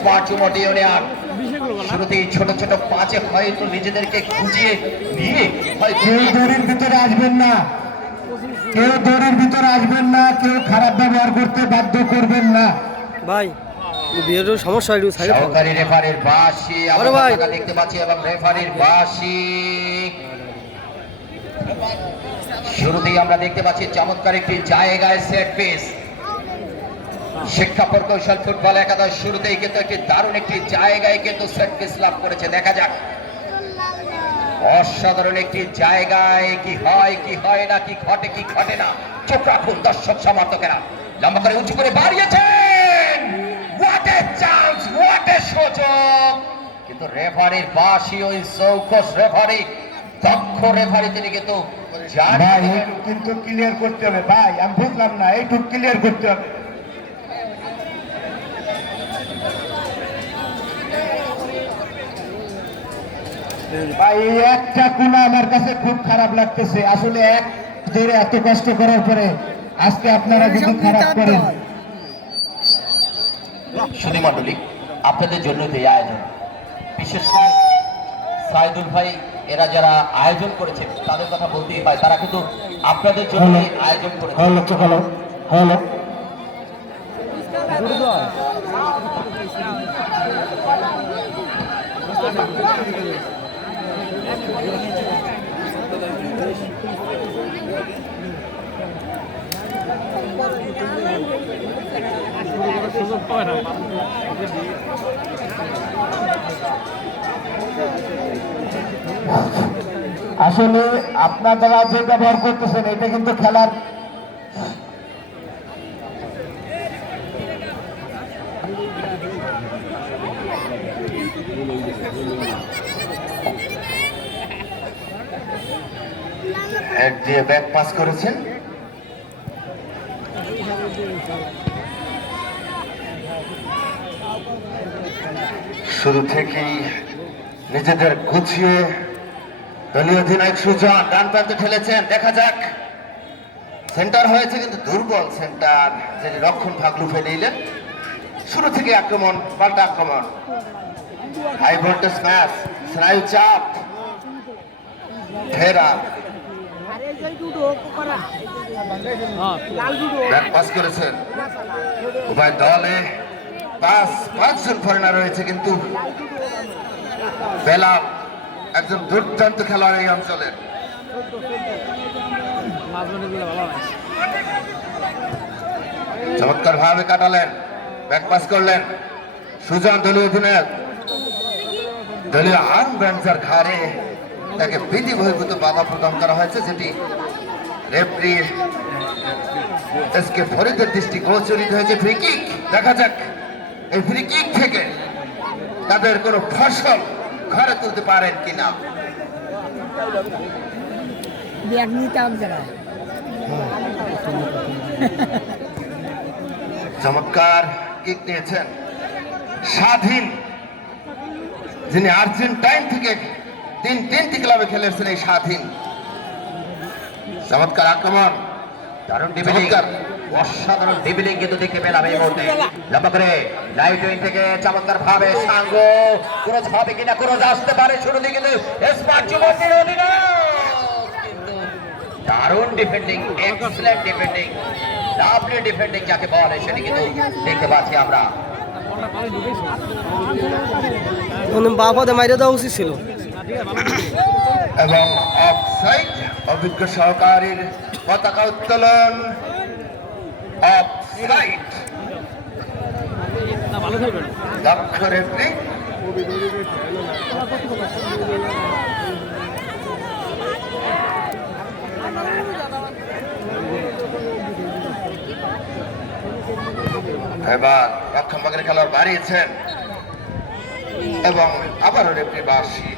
Smart যুবক union শুরুতেই ছোট ছোট পাঁচে হয়তো নিজেদেরকে খুঁজিয়ে নিয়ে কেউ দড়ির ভিতরে আসবেন না, কেউ দড়ির ভিতরে আসবেন না, কেউ খারাপ ব্যবহার করতে বাধ্য করবেন না ভাই ভিডিওর সমস্যা একটু সাইড করো। সহকারী রেফারির বাঁশি আমরা ভাই দেখতে পাচ্ছি এবং রেফারির বাঁশি শুরুতেই আমরা দেখতে পাচ্ছি চমৎকার একটি জায়গায় সেট পিস। শিক্ষা প্রকৌশল ফুটবল একাদশ শুরুতেই কিন্তু একটি দারুণ একটি জায়গায় কিন্তু সেট পিস লাভ করেছে। দেখা যাক অসাধারণ একটি জায়গায় কি হয় না, কি ঘটে না। চোখ রাখুন দর্শক সমর্থকেরা। লম্বা করে উঁচু করে বাড়িয়েছেন, what a chance, what a সুযোগ। কিন্তু রেফারির বাঁশি, ওই চৌকস রেফারি, দক্ষ রেফারি, তিনি কিন্তু ভাই কিন্তু ক্লিয়ার করতে হবে। ভাই আমি বুঝলাম না, এইটুকু ক্লিয়ার করতে হবে। ভাই এই একটা কোনা আমার কাছে খুব খারাপ লাগতেছে। আসলে এক ধরে এত কষ্ট করার পরে আজকে আপনারা যদি খারাপ করেন। সুধী মণ্ডলী, আপনাদের জন্য এই আয়োজন, বিশেষ করে সাইদুল ভাই এরা যারা আয়োজন করেছে তাদের কথা বলতেই হয়। তারা কিন্তু আপনাদের জন্য আয়োজন করেছে। হলো আসলে আপনারা যে ব্যবহার করতেছেন এটা কিন্তু খেলার এক দিয়ে ব্যাক পাস করেছেন। শুরু থেকেই নিজেদের গুছিয়ে দলীয় অধিনায়ক সুজন ডান প্রান্তে ঠেলেছেন। দেখা যাক, সেন্টার হয়েছে কিন্তু দুর্বল সেন্টার, যে রক্ষণ ভাগলু ফেলে দিলেন। শুরু থেকে আক্রমণ, পাল্টা আক্রমণ, হাই ভোল্টেজ ম্যাচ, স্নায়ু চাপ, ফেরা পাস করেছেন উভয় দলে। পাঁচজন ফরেনার রয়েছে, কিন্তু বেলাল একজন দুর্দান্ত খেলোয়াড় এই অঞ্চলের। চমৎকার ভাবে কাটালেন, ব্যাক পাস করলেন সুজন, দলীয় অধিনায়ক। দলীয় আর্ম ব্যান্ডার ঘাড়ে তাকে বিধি বহির্ভূত বাধা প্রদান করা হয়েছে, যেটি রেফারি এসকে ফরিদের দৃষ্টি গোচরিত হয়েছে। ফ্রি কিক, দেখা যাক এই ফ্রি কিক থেকে তাদের কোনো ফসল ঘরে তুলতে পারেন কিনা। চমৎকার কিক নিয়েছেন স্বাধীন, যিনি আর্জেন্টাইন থেকে তিনটি ক্লাবে খেলেছেন। এই স্বাধীন চমৎকার আক্রমণ, দারুণ ডিবিলিং, অসাধারণ ডিবিলিং কিন্তু দেখতে পেলাম এই মুহূর্তে। লম্বা করে লাইট উইং থেকে চমৎকার ভাবে সাঙ্গ, ক্রস হবে কিনা, ক্রস আসতে পারে। শুরু থেকে কিন্তু স্মার্ট যুবকের অধিনায়ক, দারুণ defending, excellent defending, lovely defending যাকে বলে, সেটি কিন্তু দেখতে পাচ্ছি আমরা। বাপাতে মাইরে দেওয়া উচিত ছিল। এবং অফসাইড, অভিজ্ঞ সহকারীর পতাকা উত্তোলন, অফসাইড, দক্ষ রেফারি। এবার রক্ষণভাগের খেলোয়াড় বাড়িয়েছেন এবং আবারও রেফারি বাঁশি।